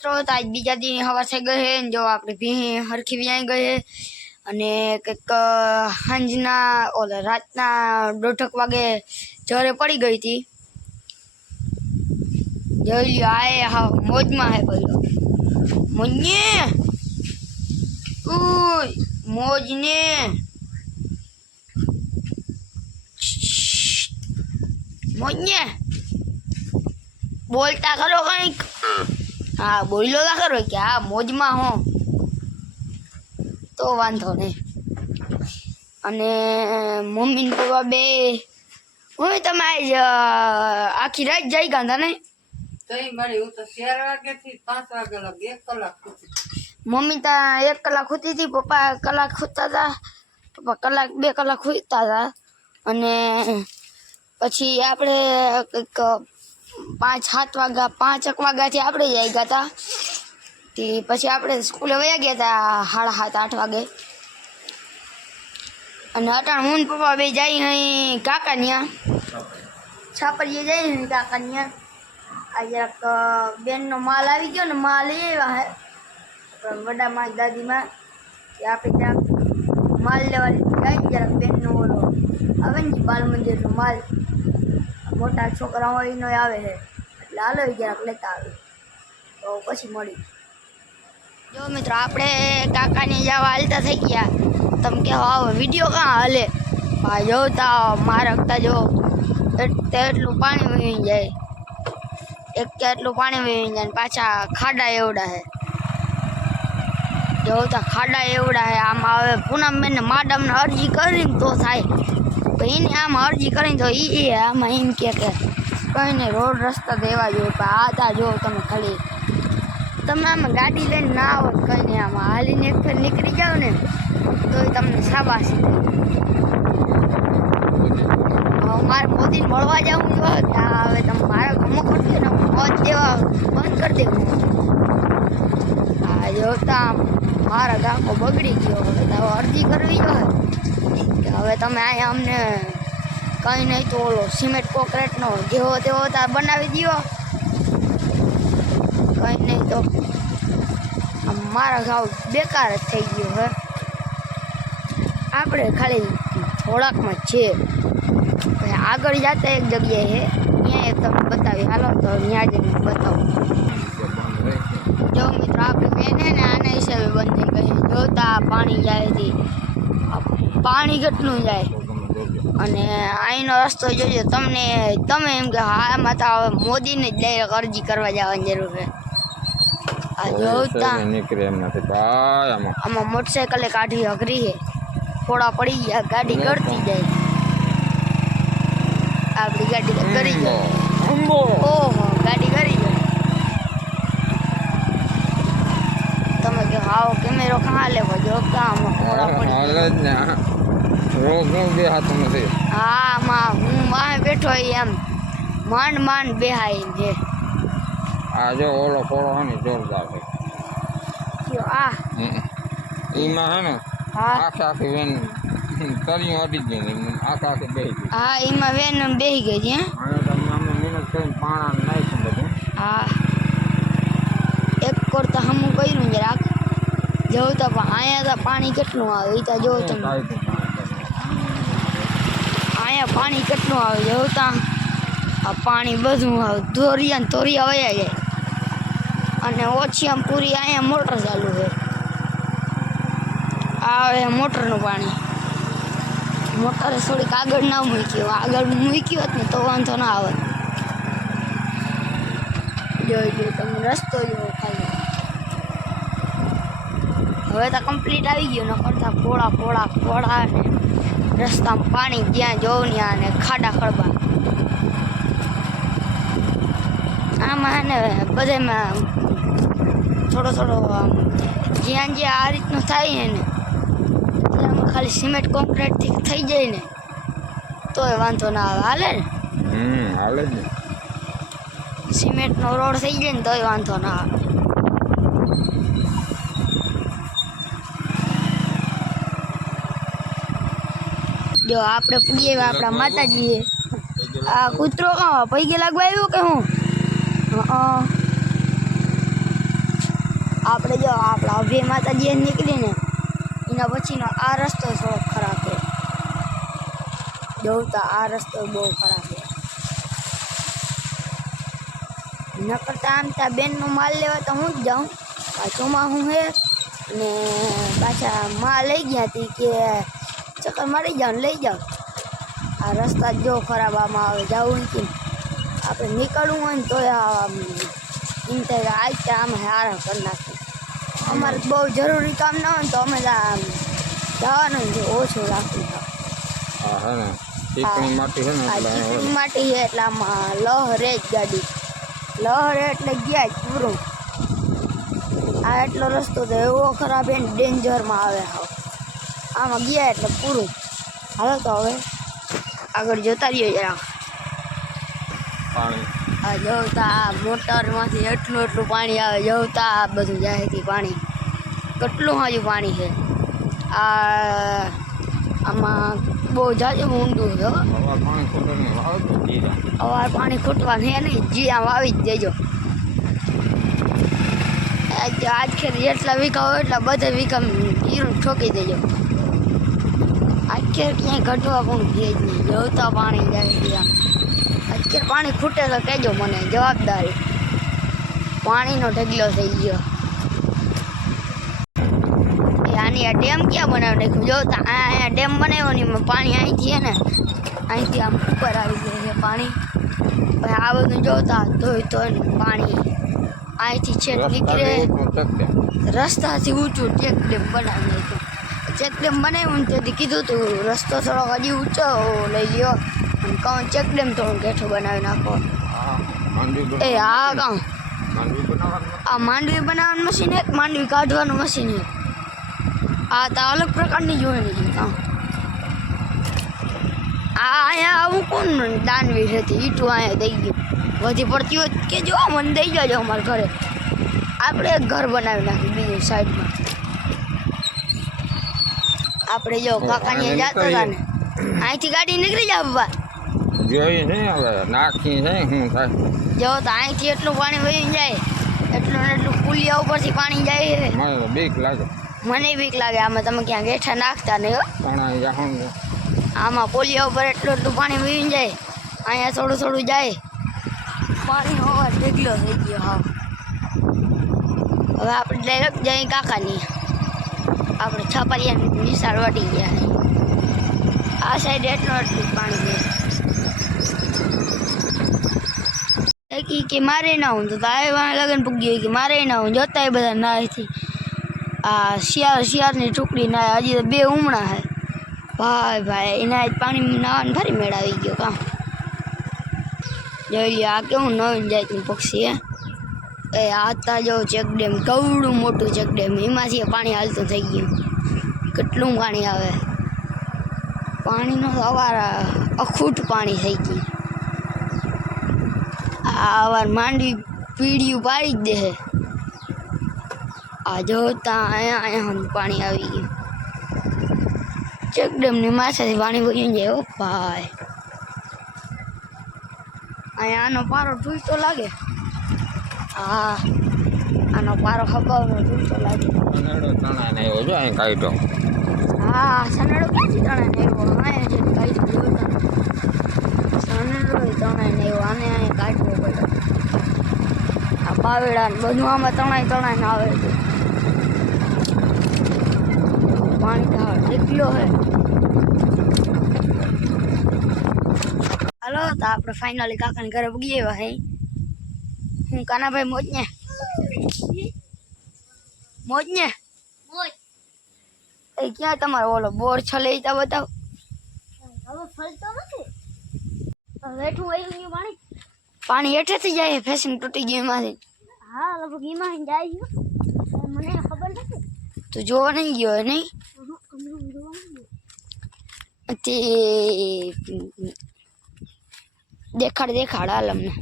तो आज बीजा दिन हवा से गए हैं जो आपने भी हरखी व्याई गए है અને કંઈક સાંજના ઓલા રાતના 1:30 વાગે જરે પડી ગઈ હતી જોઈ લ્યો આએ હા મોજમાં હે બોલો મોજને ઉય મોજને મોજને બોલતા કરો કંઈક हाँ बोलो ता करो क्या मौज में हो तो वांधो नहीं अने मम्मी ने पप्पा बे मम्मी तमे आज आखी रात जाई गांधा नहीं तई मारी हूं तो 4 वागे थी 5 वागे लग 1 कलाक होती मम्मी ता 1 कलाक होती थी पप्पा कलाक होता था पप्पा कलाक 2 कलाक होता था अने પછી આપણે કંઈક 5-7 વાગ્યા 5 વાગ્યાથી આપણે જઈ ગયા હતા તે પછી આપણે સ્કૂલે વયા ગયા હતા 7:30-8 વાગે અને અટાણ હું પપ્પા બે જઈ અહીં કાકાન્યા છાપરીએ જઈ અહીં કાકાન્યા આ જરાક બેનનો માલ આવી ગયો ને માલ લઈ આવ્યા હે વડામાં દાદીમાં કે આપણે જરાક માલ લેવા જાય જરાક બેનનો ઓલો આવે ને બાલ મંદિરનો માલ मोटा छोकरा होईनो आवे है એટલે હાલો જરાક લેતા આવી તો પછી મળી જો મિત્રો આપણે કાકાને જવા હાલતા થઈ ગયા તમે કે આવો વિડિયો કાં હાલે આ જોતા મારકતા જો એટલું પાણી વહી જાય એક કે એટલું પાણી વહી જાય ને પાછા ખાડા એવડા હે જોતા ખાડા એવડા હે આમ આવે પૂનમબેન ને માડમને અરજી કરીને તો થાય એને આમ અરજી કરીને તો એ આમાં એમ કે કંઈ નહીં રોડ રસ્તા દેવા જોઈએ પણ આ તા જો તમે ખાલી તમે આમાં ગાડી લઈને ના આવો કંઈ નહીં આમાં હાલીને એક ફેર નીકળી જાઓ ને તો તમને શાબાશી હવે મારે મોદીને મળવા જવું જોઈએ હવે તમે મારા ગમો કરજો ને મોજ દેવા બંધ કરી દેવું હા જોતા મારા ગામમાં બગડી ગયો હવે તો અરજી કરવી જોઈએ હવે તમે અહીંયા અમને કંઈ નહીં તો ઓલો સિમેન્ટ કોન્ક્રીટનો જેવો તેવો બનાવી દો કંઈ નહીં તો મારા ગામ બેકાર જ થઈ ગયો હવે આપણે ખાલી થોડાકમાં છે આગળ જતા એક જગ્યાએ છે ત્યાં એક તમને બતાવી હાલો તો ત્યાં જઈને બતાવું જો મિત્રો આપણે બેન ને આના હિસાબે બંધ થઈ ગઈ જોતા પાણી જાય હતી પાણી કેટલું જાય અને અહીંનો રસ્તો જોજો તમે એમ કે હા આમાં તો હવે મોદીને જ ડાયરેક્ટ અરજી કરવા જવાની જરૂર છે આ જોતા આમાં મોટરસાઇકલે કાઢવી અઘરી છે થોડા પડી ગયા ગાડી કરતી જાય આપણી ગાડી તો કરી જાય ઓહો ગાડી કરી જાય તમે કે હાવ કેમેરો કાં લેવો જોતા આમાં થોડા પડી હા માં હું વાહે બેઠો એમ માંડ બેહાઈ છે આ જો ઓલો કોળો હે ને જોરદાર છે કયો આ ઈમાં હે ને આખી વેન તળિયું અડી ગઈ આખી બેહી ગઈ હા ઈમાં વેન બેહી ગઈ છે હવે તમે અમે મહેનત કરીને પાણા નાખ્યું બધું હા એક કરતા હમું કર્યું જરાક જોતા પણ અહીંયા તો પાણી કેટલું આવે એ તો જો તમે અહીંયા પાણી કેટલું આવે જોતા આ પાણી બધું આવે ધોરિયા ને ધોરિયા વયા જાય અને ઓછી આમ પૂરી અહીંયા મોટર ચાલુ છે આવે મોટરનું પાણી મોટરે થોડીક આગળ ના મૂક્યું આગળ મૂક્યું હોત ને તો વાંધો ના આવે જોઈ તમે રસ્તો જોવો ખાલી હવે તો કમ્પ્લીટ આવી ગયું ન કરતા પોળા ને રસ્તામાં પાણી જ્યાં જોઉં ત્યાં ને ખાડા ખડબા આમાં ને બધામાં થોડો જ્યાં આ રીતનું થાય ને આમાં ખાલી સિમેન્ટ કોન્ક્રીટથી થઈ જાય ને તોય વાંધો ના આવે હાલે ને હાલે જ સિમેન્ટનો રોડ થઈ જાય ને તોય વાંધો ના આવે જો આપણે પૂગીએ આપણા માતાજીએ આ કૂતરો પૈગે લાગવા આવ્યો કે હું આપણે જો આપણા અભય માતાજી નીકળીને એના પછીનો આ રસ્તો થોડો ખરાબ છે. જોઉં તો આ રસ્તો બહુ ખરાબ છે. ન કરતા આમ ત્યાં બેનનો માલ લેવા તો હું જ જાઉં. આ ચોમાસું છે અને પાછા માલ લઈ ગયા હતી કે ચક્કર મારી જાઓ ને લઈ જાઓ. આ રસ્તા જો ખરાબ આમાં આવે જવું નથી. આપણે નીકળવું હોય ને તો આમ એમ થાય આજ ત્યાં અમે હારા કરી નાખીએ. અમારે બહુ જરૂરી કામ ના હોય ને તો અમે જવાનું ઓછું રાખવું. હા હે ને ચીકણી માટી છે ને એટલે ચીકણી માટી છે એટલે આમાં લહરે જ ગાડી લહરે એટલે ગયા જ પૂરું. આ એટલો રસ્તો તો એવો ખરાબ છે ને ડેન્જરમાં આવે. આમાં ગયા એટલે પૂરું. હાલો તો હવે આગળ જોતા રહીએ જરા. પાણી આ જોતા આ મોટરમાંથી એટલું પાણી આવે. જોતા આ બધું જાહેરથી પાણી કેટલું હજુ પાણી છે. આમાં બહુ જાજુ ઊંડું છે. હવા પાણી ખોટો નહીં વાવતો જીરા અવાર પાણી ખૂટવા છે નહીં. જી આમ વાવી જ દેજો. આજ ખેર જેટલા વીઘા હોય એટલા બધા વીઘા ઈરું ઠોકી દેજો. આજ ખેર ક્યાંય ઘટવા પણ ભેજ નહીં. જોતા પાણી જાય. આજ ખેર પાણી ખૂટે તો કહેજો મને. જવાબદારી પાણીનો ઢગલો થઈ ગયો. આની આ ડેમ ક્યાં બનાવી નાખ્યું? જોતા અહીંયા ડેમ બનાવ્યો ને એમાં પાણી અહીંથી છે ને અહીંથી આમ ઉપર આવી જાય છે પાણી. પછી આ બધું જોતા ધોઈ પાણી અહીંથી છેક નીકળે. રસ્તાથી ઊંચું ચેક ડેમ બનાવી નાખ્યું. ચેક ડેમ બનાવ્યું ને તેથી કીધું તું રસ્તો થોડોક હજી ઊંચો લઈ લ્યો અને કહું ચેક ડેમ થોડું ઘેઠું બનાવી નાખો. એ હા કહું આ માંડવી બનાવવાનું મશીન એક માંડવી કાઢવાનું મશીન એક. આ તો અલગ પ્રકારની જોઈ નથી કાં. આ અહીંયા આવું કોણ દાનવી હતી ઈટું અહીંયા દઈ ગયું. વધી પડતી હોય કે જો મને દઈ જાજો અમારા ઘરે. આપણે એક ઘર બનાવી નાખ્યું બીજી સાઈડમાં. આપણે જો કાકાને જાતા હતા ને અહીંથી ગાડી નીકળી જાય બાબા. જોઈ નહીં હવે નાખી નહીં શું થાય. જો તો અહીંથી એટલું પાણી વહી જાય એટલું ને એટલું પુલિયા ઉપરથી પાણી જાય. મને તો બીક લાગે. મને બીક લાગે. આમાં તમે ક્યાં ગેઠા નાખતા નહીં હો. તણાઈ જાઉં ને આમાં પોલિયા ઉપર એટલું પાણી વહી જાય. અહીંયા થોડું થોડું જાય. પાણીનો અવાજ ઢગલો થઈ ગયો. હા હવે આપણે ડાયરેક્ટ જઈએ કાકાની. આપણે છાપરિયા નિશાળ વટી ગયા. આ સાઈડ એટલું પાણી છે કે મારે ના હું તો આ લગન પૂગ્યું કે મારે ના હું. જોતા એ બધા નાથી આ શિયાળની ટુકડી ના હજી તો 2 ઉમણા હે. ભાઈ એના જ પાણી નાવાનું ફરી મેળાવી ગયો કામ. જોઈ લે આ કેવું નવીન જાતનું પક્ષી હે. એ આતા જો ચેક ડેમ કવડું મોટું ચેક ડેમ એમાંથી પાણી હાલતું થઈ ગયું. કેટલું પાણી આવે. પાણીનો અવાર અખૂટ પાણી થઈ ગયું. આ અવાર માંડવી પીડિયું પાડી જ દે. આ જોતા અહીંયા પાણી આવી ગયું. ચેક ડેમની માથેથી પાણી વહી જાય. ઓ ભાઈ અહીંયા આનો પારો ઢૂલતો લાગે. હા આનો પારો હબાવનો ઢૂલતો લાગે. સનેડો તણાઈ ને આવ્યો જો અહીં કાઢ્યો. હા સનેડો ક્યાંથી તણાઈ ને આવ્યો? અહીંયા છે કાઢ્યો. સનેડો તણાઈ ને આવ્યો. આને અહીંયા કાઢવો પડ્યો. આ પાવેડા ને બધું આમાં તણાઈ ને આવે છે. પાણી તો ઢગલો હે. હાલો તો આપણે ફાઇનલી કાકાને ઘરે પૂગી આવ્યા હે. હું કાનાભાઈ મોજ ને એ ક્યાં તમારો ઓલો બોર છલે તા બતાવ. હવે ફલતો નથી. હેઠું આવી ગયું પાણી. પાણી હેઠેથી જાય. ફેસિંગ તૂટી ગયું એમાંથી. હા લગભગ એમાં જાય છે. મને ખબર નથી. તું જોવા નહીં ગયો હે નહીં? તે દેખાડ હાલ અમને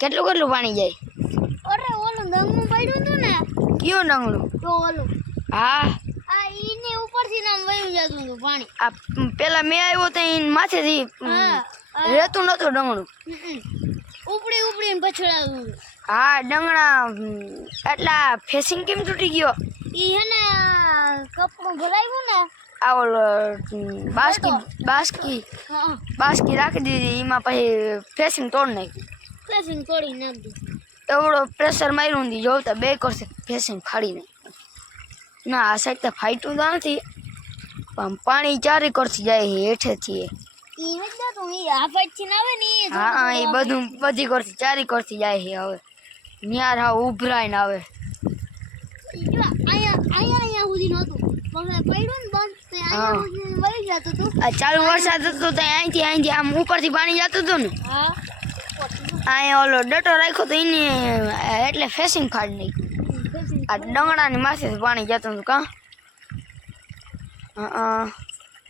કેટલું પાણી જાય. અરે ઓલું ડંગનું પડ્યું હતું ને. કયું ડંગનું? તો ઓલું. હા આ ઈની ઉપરથી નામ વયું જતું હતું પાણી. આ પેલા મેં આવ્યો તો ઈ માથેથી રહેતું નતું ડંગનું. ઉપડીને પછડાવું. હા ડંગણા એટલા ફેસિંગ કેમ તૂટી ગયો ઈ હે ને કપડું ભરાયું ને આ ઓલો બાસ્કી હા બાસ્કી રાખી દીધી એમાં પછી ફેસિંગ તોડ નાખ્યું ફેસિંગ તોડી નાખી. એવડો પ્રેશર માર્યું નથી જોતા બે કરશે ફેસિંગ ફાડી નાખ્યું ના આ સાઈડ તો ફાટ્યું તો નથી પણ પાણી ચારે કરતી જાય છે હેઠેથી ઈ હે તો ઈ આ ફાઈટ આવે ને ઈ હા એ બધું બધી કરતી ચારી કરતી જાય છે હવે ન્યાર હા ઉભરાઈને આવે અહીંયા સુધી નહોતું પણ પડ્યું ને બંધ તે અહીંયા સુધી વળી જતું હતું. આ ચાલુ વરસાદ હતો તો અહીંથી આમ ઉપરથી પાણી જતું હતું ને હા અહીંયા ઓલો ડટો રાખ્યો તો એને એટલે ફેસિંગ ફાડી નાખ્યું આ ડંગણાની માથેથી પાણી જતું હતું કાં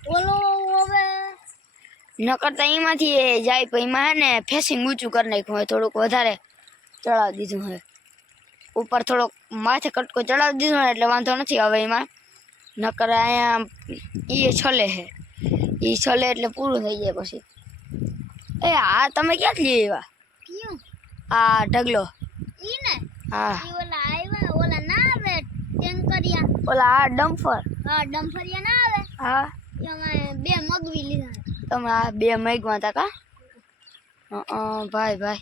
ઓલો હવે ન કરતા એમાંથી જાય પછી એમાં હે ને ફેસિંગ ઊંચું કરી નાખ્યું હોય થોડુંક વધારે ચડાવી દીધું હોય ઉપર થોડોક માથે કટકો ચડાવી દીધો ને એટલે વાંધો નથી હવે એમાં નકર અહીંયા એ છલે છે એ છલે એટલે પૂરું થઈ જાય પછી એ હા તમે ક્યાંથી આવ્યા કયું આ ઢગલો ઈ ને હા ઈ ઓલા આવ્યા ઓલા ના આવે ટેન્કરિયા ઓલા આ ડમ્ફર હા ડમ્ફરિયા ના આવે હા એમાં બે મગવી લીધા. તમે આ બે મેઘમાં હતા કા ભાઈ